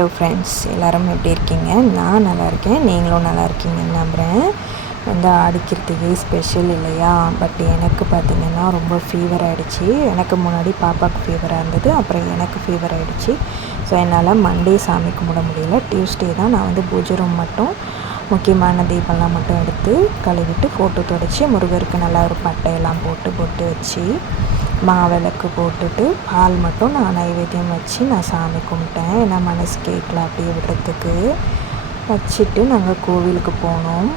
Hello friends, எல்லோரும் எப்படி இருக்கீங்க? நான் நல்லா இருக்கேன், நீங்களும் நல்லா இருக்கீங்கன்னு நம்புகிறேன். ஆடிக்கிறதுக்கு ஸ்பெஷல் இல்லையா, பட் எனக்கு பார்த்திங்கன்னா ரொம்ப ஃபீவர் ஆகிடுச்சி. எனக்கு முன்னாடி பாப்பாவுக்கு ஃபீவராக இருந்தது, அப்புறம் எனக்கு ஃபீவர் ஆகிடுச்சி. ஸோ என்னால் மண்டே சாமி கும்பிட முடியல. டியூஸ்டே தான் நான் பூஜை ரூம் மட்டும் முக்கியமான தீபம்லாம் மட்டும் எடுத்து கழுவிட்டு ஃபோட்டோ துடைச்சி முருகருக்கு நல்லா ஒரு பட்டையெல்லாம் போட்டு பொட்டு வச்சு மாவிளக்கு போட்டுட்டு பால் மட்டும் நான் நைவேத்தியம் வச்சு நான் சாமி கும்பிட்டேன். ஏன்னா மனசு கேட்கல அப்படியே விடுறதுக்கு வச்சுட்டு நாங்கள் கோவிலுக்கு போனோம்.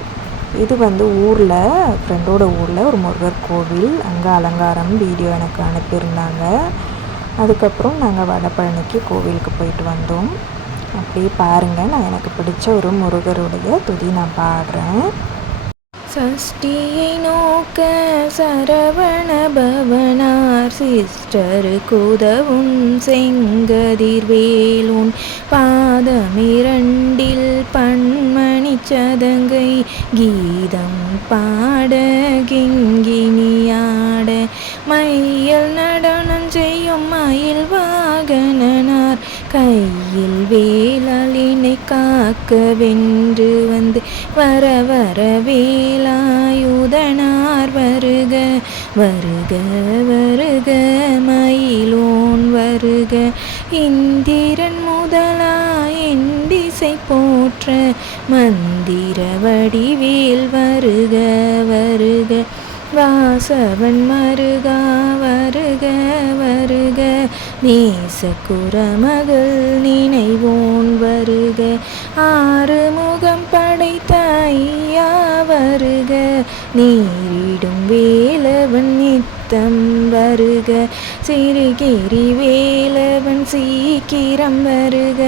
இது ஊரில் ஃப்ரெண்டோட ஊரில் ஒரு முருகர் கோவில், அங்கே அலங்காரம் வீடியோ எனக்கு அனுப்பியிருந்தாங்க. அதுக்கப்புறம் நாங்கள் வடபழனிக்கு கோவிலுக்கு போயிட்டு வந்தோம். அப்படியே பாருங்கள், நான் எனக்கு பிடிச்ச ஒரு முருகருடைய துதி நான் பாடுறேன். சஷ்டியை நோக்க சரவண பவனார் சிஸ்டருக்கு உதவும் செங்கதிர்வேலூன் பாதமிரண்டில் பன்மணி சதங்கை கீதம் பாட கிங்கினியாட மையல் நடனம் செய்யும் மயில் வாகனனார் கையில் வேலாளினை காக்க வென்று வந்து வர வர வேலாயுதனார் வருக வருக வருக மயிலோன் வருக இந்திரன் முதலாய் எண்டிசை போற்ற மந்திர வடிவேல் வருக வருக வாசவன் மருகா வருக வருக நேசக்குறமகள் நினைவோன் வருக ஆறுமுகம் படைத்த ஐயா வருக நீரிடும் வேலவன் நித்தம் வருக சிறுகிரி வேலவன் சீக்கிரம் வருக